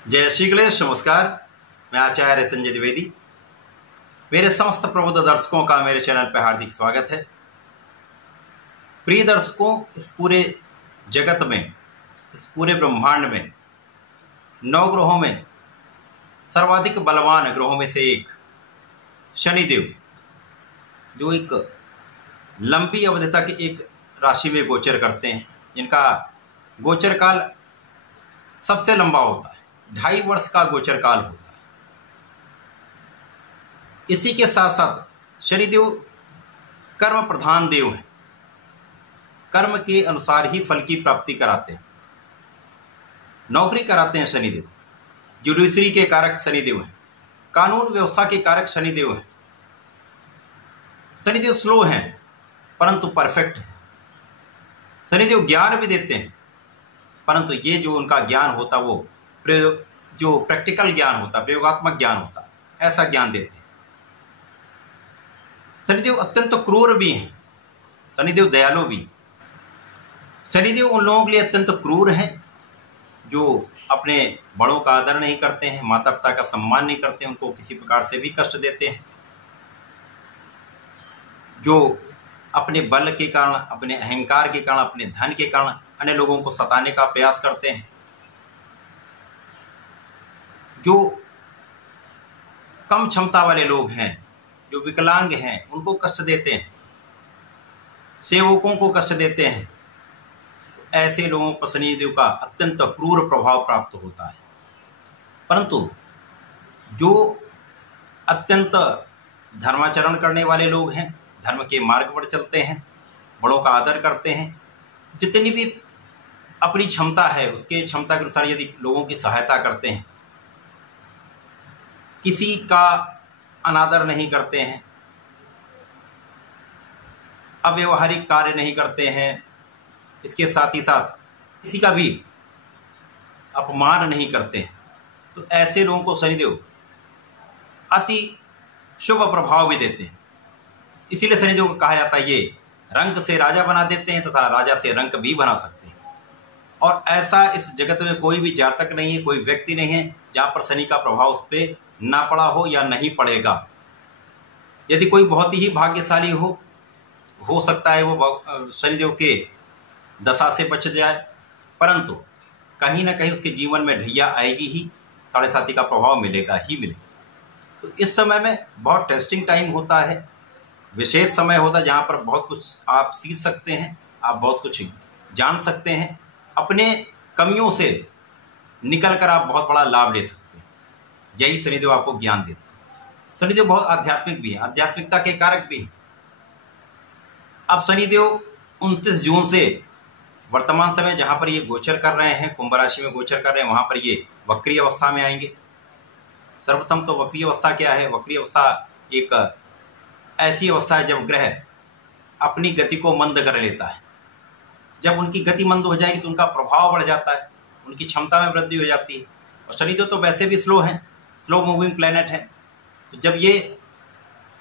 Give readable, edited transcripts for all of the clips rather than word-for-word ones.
जय श्री गणेश। नमस्कार, मैं आचार्य संजय द्विवेदी। मेरे समस्त प्रबुद्ध दर्शकों का मेरे चैनल पर हार्दिक स्वागत है। प्रिय दर्शकों, इस पूरे जगत में, इस पूरे ब्रह्मांड में 9 ग्रहों में सर्वाधिक बलवान ग्रहों में से एक शनिदेव, जो एक लंबी अवधि तक एक राशि में गोचर करते हैं, जिनका गोचर काल सबसे लंबा होता है, 2.5 वर्ष का गोचर काल होता है। इसी के साथ साथ शनिदेव कर्म प्रधान देव हैं। कर्म के अनुसार ही फल की प्राप्ति कराते हैं, नौकरी कराते हैं शनिदेव। जुडिशरी के कारक शनिदेव हैं, कानून व्यवस्था के कारक शनिदेव हैं। शनिदेव स्लो हैं परंतु परफेक्ट है। शनिदेव ज्ञान भी देते हैं, परंतु ये जो उनका ज्ञान होता वो जो प्रैक्टिकल ज्ञान होता, प्रयोगात्मक ज्ञान होता, ऐसा ज्ञान देते हैं। शनिदेव अत्यंत क्रूर भी हैं, शनिदेव दयालु भी। शनिदेव उन लोगों के लिए अत्यंत क्रूर हैं जो अपने बड़ों का आदर नहीं करते हैं, माता पिता का सम्मान नहीं करते हैं, उनको किसी प्रकार से भी कष्ट देते हैं, जो अपने बल के कारण, अपने अहंकार के कारण, अपने धन के कारण अन्य लोगों को सताने का प्रयास करते हैं, जो कम क्षमता वाले लोग हैं, जो विकलांग हैं, उनको कष्ट देते हैं, सेवकों को कष्ट देते हैं। तो ऐसे लोगों पर शनिदेव का अत्यंत क्रूर प्रभाव प्राप्त होता है। परंतु जो अत्यंत धर्माचरण करने वाले लोग हैं, धर्म के मार्ग पर चलते हैं, बड़ों का आदर करते हैं, जितनी भी अपनी क्षमता है उसके क्षमता के अनुसार यदि लोगों की सहायता करते हैं, किसी का अनादर नहीं करते हैं, अव्यवहारिक कार्य नहीं करते हैं, इसके साथ ही साथ किसी का भी अपमान नहीं करते हैं, तो ऐसे लोगों को शनिदेव अति शुभ प्रभाव भी देते हैं। इसीलिए शनिदेव को कहा जाता है ये रंक से राजा बना देते हैं तथा राजा से रंक भी बना सकते हैं। और ऐसा इस जगत में कोई भी जातक नहीं है, कोई व्यक्ति नहीं है जहां पर शनि का प्रभाव उस पर ना पड़ा हो या नहीं पड़ेगा। यदि कोई बहुत ही भाग्यशाली हो सकता है वो शनिदेव के दशा से बच जाए, परंतु कहीं ना कहीं उसके जीवन में ढैया आएगी ही, 7.5 का प्रभाव मिलेगा ही मिलेगा। तो इस समय में बहुत टेस्टिंग टाइम होता है, विशेष समय होता है जहां पर बहुत कुछ आप सीख सकते हैं, आप बहुत कुछ जान सकते हैं, अपने कमियों से निकलकर आप बहुत बड़ा लाभ ले सकते हैं। यही शनिदेव आपको ज्ञान देता है। शनिदेव बहुत आध्यात्मिक भी है, आध्यात्मिकता के कारक भी हैं। अब शनिदेव 29 जून से वर्तमान समय जहां पर ये गोचर कर रहे हैं, कुंभ राशि में गोचर कर रहे हैं, वहां पर ये वक्री अवस्था में आएंगे। सर्वप्रथम तो वक्री अवस्था क्या है? वक्री अवस्था एक ऐसी अवस्था है जब ग्रह अपनी गति को मंद कर लेता है। जब उनकी गति मंद हो जाएगी तो उनका प्रभाव बढ़ जाता है, उनकी क्षमता में वृद्धि हो जाती है। और शनिदेव तो वैसे भी स्लो हैं, स्लो मूविंग प्लेनेट है। तो जब ये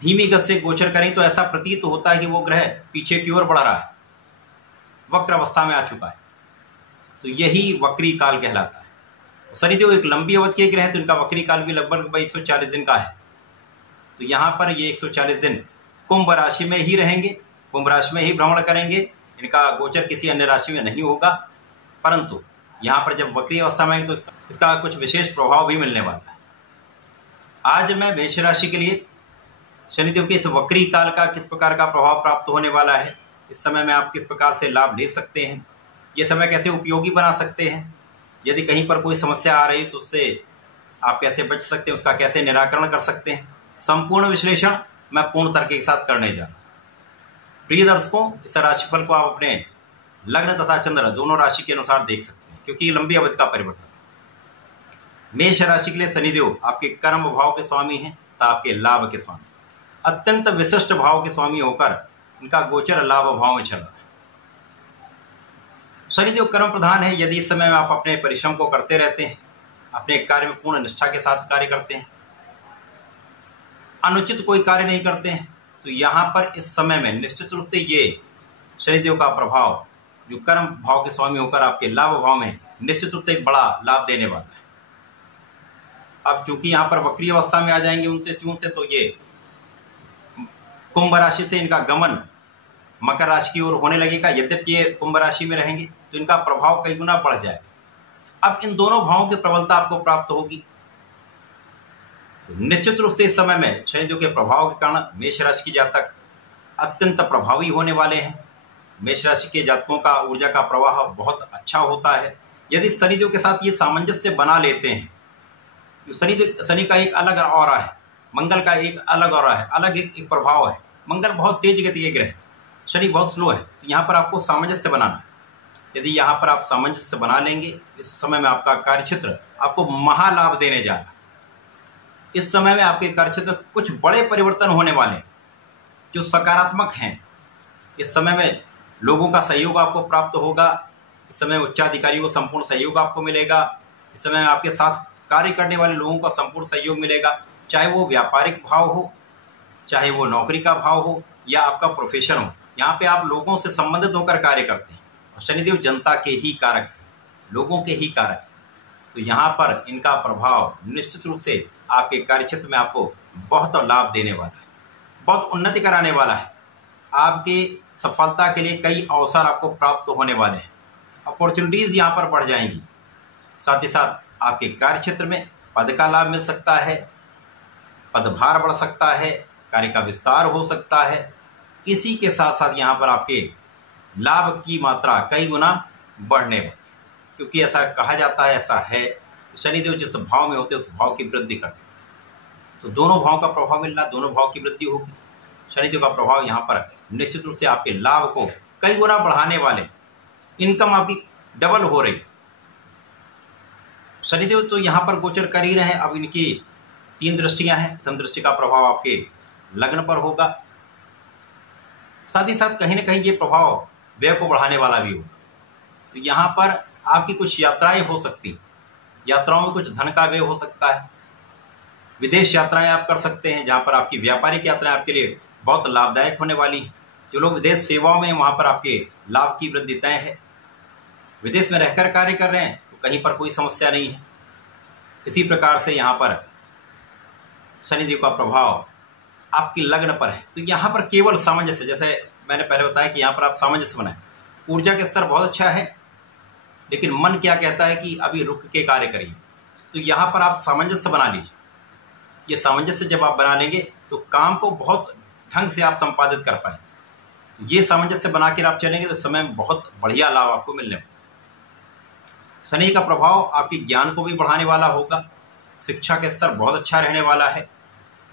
धीमी गति से गोचर करें तो ऐसा प्रतीत होता है कि वो ग्रह पीछे की ओर बढ़ रहा है, वक्र अवस्था में आ चुका है। तो यही वक्री काल कहलाता है। शनिदेव एक लंबी अवधि के ग्रह, तो इनका वक्री काल भी लगभग 140 दिन का है। तो यहाँ पर ये 140 दिन कुंभ राशि में ही रहेंगे, कुंभ राशि में ही भ्रमण करेंगे। इनका गोचर किसी अन्य राशि में नहीं होगा, परंतु यहाँ पर जब वक्री अवस्था में आएंगे तो इसका कुछ विशेष प्रभाव भी मिलने वाला है। आज मैं मेष राशि के लिए शनिदेव के इस वक्री काल का किस प्रकार का प्रभाव प्राप्त होने वाला है, इस समय में आप किस प्रकार से लाभ ले सकते हैं, ये समय कैसे उपयोगी बना सकते हैं, यदि कहीं पर कोई समस्या आ रही है तो उससे आप कैसे बच सकते हैं, उसका कैसे निराकरण कर सकते हैं, संपूर्ण विश्लेषण मैं पूर्ण तर्क के साथ करने जा रहा हूं। प्रिय दर्शकों, इस राशिफल को आप अपने लग्न तथा चंद्र दोनों राशि के अनुसार देख सकते हैं, क्योंकि लंबी अवधि का परिवर्तन। मेष राशि के लिए शनिदेव आपके कर्म भाव के स्वामी हैं तथा आपके लाभ के स्वामी, अत्यंत विशिष्ट भाव के स्वामी होकर इनका गोचर लाभ भाव में चल रहा है। शनिदेव कर्म प्रधान है। यदि इस समय में आप अपने परिश्रम को करते रहते हैं, अपने कार्य में पूर्ण निष्ठा के साथ कार्य करते हैं, अनुचित कोई कार्य नहीं करते हैं, तो यहाँ पर इस समय में निश्चित रूप से ये शनिदेव का प्रभाव जो कर्म भाव के स्वामी होकर आपके लाभ भाव में निश्चित रूप से एक बड़ा लाभ देने वाला है। अब चूंकि यहाँ पर वक्री अवस्था में आ जाएंगे 29 जून से, तो ये कुंभ राशि से इनका गमन मकर राशि की ओर होने लगेगा। यद्यपि ये कुंभ राशि में रहेंगे तो इनका प्रभाव कई गुना बढ़ जाएगा। अब इन दोनों भावों की प्रबलता आपको प्राप्त होगी, तो निश्चित रूप से इस समय में शनिदेव के प्रभाव के कारण मेष राशि के जातक अत्यंत प्रभावी होने वाले हैं। मेष राशि के जातकों का ऊर्जा का प्रवाह बहुत अच्छा होता है यदि शनिदेव के साथ ये सामंजस्य बना लेते हैं। शनि का एक अलग ऑरा है, मंगल का एक अलग ऑरा है, अलग एक प्रभाव है। मंगल बहुत तेज गति के ग्रह, शनि बहुत स्लो है। तो यहाँ पर आपको सामंजस्य बनाना है। यदि यहाँ पर आप सामंजस्य बना लेंगे, इस समय में आपका कार्यक्षेत्र आपको महालाभ देने जा रहा है। इस समय में आपके कार्यक्षेत्र में कुछ बड़े परिवर्तन होने वाले हैं जो सकारात्मक हैं। इस समय में लोगों का सहयोग आपको प्राप्त होगा। इस समय उच्चाधिकारियों को संपूर्ण सहयोग आपको मिलेगा। इस समय में आपके साथ कार्य करने वाले लोगों का संपूर्ण सहयोग मिलेगा, चाहे वो व्यापारिक भाव हो, चाहे वो नौकरी का भाव हो, या आपका प्रोफेशन हो। यहाँ पे आप लोगों से संबंधित होकर कार्य करते हैं और शनिदेव जनता के ही कारक है, लोगों के ही कारक है। तो यहाँ पर इनका प्रभाव निश्चित रूप से आपके कार्यक्षेत्र में आपको बहुत लाभ देने वाला है, बहुत उन्नति कराने वाला है। आपके सफलता के लिए कई अवसर आपको प्राप्त होने वाले हैं, अपॉर्चुनिटीज यहाँ पर बढ़ जाएंगी। साथ ही साथ आपके कार्यक्षेत्र में पद का लाभ मिल सकता है, पदभार बढ़ सकता है, कार्य का विस्तार हो सकता है। इसी के साथ साथ यहाँ पर आपके लाभ की मात्रा कई गुना बढ़ने वाली, क्योंकि ऐसा कहा जाता है, ऐसा है, शनिदेव जिस भाव में होते हैं उस भाव की वृद्धि करते हैं। तो दोनों भाव का प्रभाव मिलना, दोनों भाव की वृद्धि होगी। शनिदेव का प्रभाव यहाँ पर निश्चित रूप से आपके लाभ को कई गुना बढ़ाने वाले, इनकम आपकी डबल हो रही। शनिदेव तो यहाँ पर गोचर कर ही रहे हैं। अब इनकी 3 दृष्टियां हैं। प्रथम दृष्टि का प्रभाव आपके लग्न पर होगा, साथ ही साथ कहीं ना कहीं ये प्रभाव व्यय को बढ़ाने वाला भी होगा। तो यहाँ पर आपकी कुछ यात्राएं हो सकती, यात्राओं में कुछ धन का व्यय हो सकता है। विदेश यात्राएं आप कर सकते हैं, जहाँ पर आपकी व्यापारिक यात्राएं आपके लिए बहुत लाभदायक होने वाली हैं। जो लोग विदेश सेवाओं में, वहाँ पर आपके लाभ की वृद्धि तय है। विदेश में रहकर कार्य कर रहे हैं तो कहीं पर कोई समस्या नहीं है। इसी प्रकार से यहाँ पर शनिदेव का प्रभाव आपकी लग्न पर है, तो यहाँ पर केवल सामंजस्य, जैसे मैंने पहले बताया कि यहाँ पर आप सामंजस्य बनाएं। ऊर्जा का स्तर बहुत अच्छा है, लेकिन मन क्या कहता है कि अभी रुक के कार्य करिए। तो यहाँ पर आप सामंजस्य बना लीजिए। ये सामंजस्य जब आप बना लेंगे तो काम को बहुत ढंग से आप संपादित कर पाए। ये सामंजस्य बनाकर आप चलेंगे तो समय में बहुत बढ़िया लाभ आपको मिलने वाला। शनि का प्रभाव आपके ज्ञान को भी बढ़ाने वाला होगा। शिक्षा का स्तर बहुत अच्छा रहने वाला है।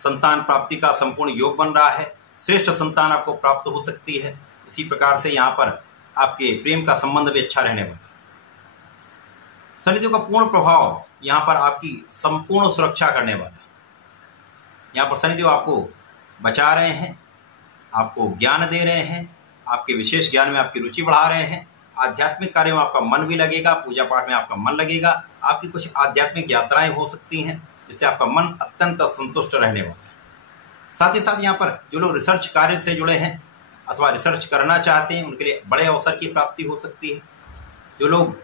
संतान प्राप्ति का संपूर्ण योग बन रहा है। श्रेष्ठ संतान आपको प्राप्त हो सकती है। इसी प्रकार से यहाँ पर आपके प्रेम का संबंध भी अच्छा रहने वाला है। शनिदेव का पूर्ण प्रभाव यहाँ पर आपकी संपूर्ण सुरक्षा करने वाला है। यहाँ पर शनिदेव आपको बचा रहे हैं, आपको ज्ञान दे रहे हैं, आपके विशेष ज्ञान में आपकी रुचि बढ़ा रहे हैं। आध्यात्मिक कार्य में आपका मन भी लगेगा, पूजा पाठ में आपका मन लगेगा। आपकी कुछ आध्यात्मिक यात्राएं हो सकती हैं जिससे आपका मन अत्यंत संतुष्ट रहने वाला है। साथ ही साथ यहाँ पर जो लोग रिसर्च कार्य से जुड़े हैं अथवा रिसर्च करना चाहते हैं, उनके लिए बड़े अवसर की प्राप्ति हो सकती है। जो लोग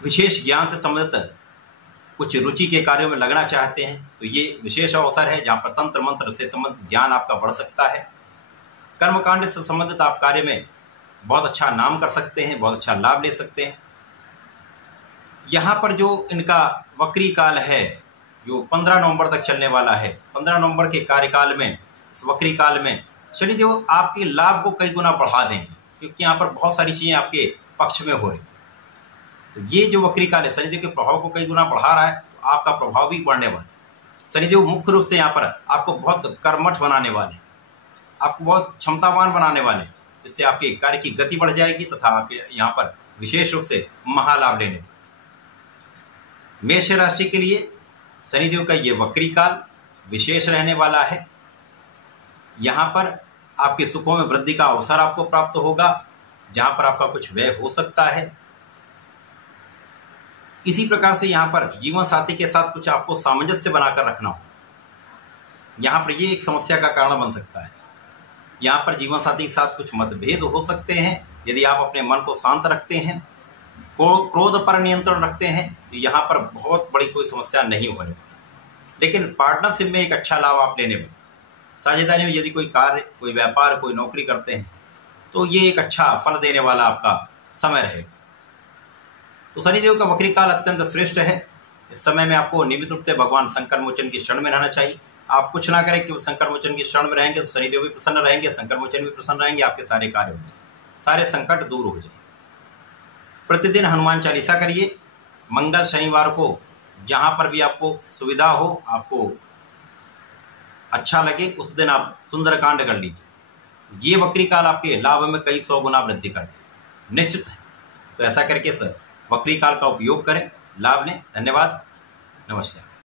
विशेष ज्ञान से संबंधित कुछ रुचि के कार्यों में लगना चाहते हैं, तो ये विशेष अवसर है जहाँ पर तंत्र मंत्र से संबंधित ज्ञान आपका बढ़ सकता है। कर्मकांड से संबंधित आप कार्य में बहुत अच्छा नाम कर सकते हैं, बहुत अच्छा लाभ ले सकते हैं। यहाँ पर जो इनका वक्री काल है, जो 15 नवंबर तक चलने वाला है, 15 नवंबर के कार्यकाल में, इस वक्री काल में शनिदेव आपके लाभ को कई गुना बढ़ा देंगे, क्योंकि यहाँ पर बहुत सारी चीजें आपके पक्ष में हो रही। तो ये जो वक्री काल है शनिदेव के प्रभाव को कई गुना बढ़ा रहा है, तो आपका प्रभाव भी बढ़ने वाला है। शनिदेव मुख्य रूप से यहाँ पर आपको बहुत कर्मठ बनाने वाले, आपको बहुत क्षमतावान बनाने वाले, जिससे आपके कार्य की गति बढ़ जाएगी तथा आप यहाँ पर विशेष रूप से महालाभ लेने। मेष राशि के लिए शनिदेव का ये वक्री काल विशेष रहने वाला है। यहाँ पर आपके सुखों में वृद्धि का अवसर आपको प्राप्त होगा, जहाँ पर आपका कुछ व्यय हो सकता है। इसी प्रकार से यहाँ पर जीवन साथी के साथ कुछ आपको सामंजस्य बनाकर रखना हो। यहाँ पर ये एक समस्या का कारण बन सकता है। यहाँ पर जीवन साथी के साथ कुछ मतभेद हो सकते हैं। यदि आप अपने मन को शांत रखते हैं क्रोध पर नियंत्रण रखते हैं तो यहाँ पर बहुत बड़ी कोई समस्या नहीं होने वाली। लेकिन पार्टनरशिप में एक अच्छा लाभ आप लेने में, साझेदारी में यदि कोई कार्य, कोई व्यापार, कोई नौकरी करते हैं तो ये एक अच्छा फल देने वाला आपका समय रहेगा। तो शनिदेव का वक्री काल अत्यंत श्रेष्ठ है। इस समय में आपको नियमित रूप से भगवान शंकर मोचन की शरण में रहना चाहिए। आप कुछ ना करें कि शंकर मोचन की शरण में रहेंगे तो शनिदेव भी प्रसन्न रहेंगे, शंकर मोचन भी प्रसन्न रहेंगे, आपके सारे कार्य हो जाएंगे, सारे संकट दूर हो जाएंगे। प्रतिदिन हनुमान चालीसा करिए। मंगल शनिवार को जहां पर भी आपको सुविधा हो, आपको अच्छा लगे, उस दिन आप सुंदरकांड कर लीजिए। ये वक्री काल आपके लाभ में कई 100 गुना वृद्धि कर दे, निश्चित है। तो ऐसा करके सर वक्री काल का उपयोग करें, लाभ लें। धन्यवाद, नमस्कार।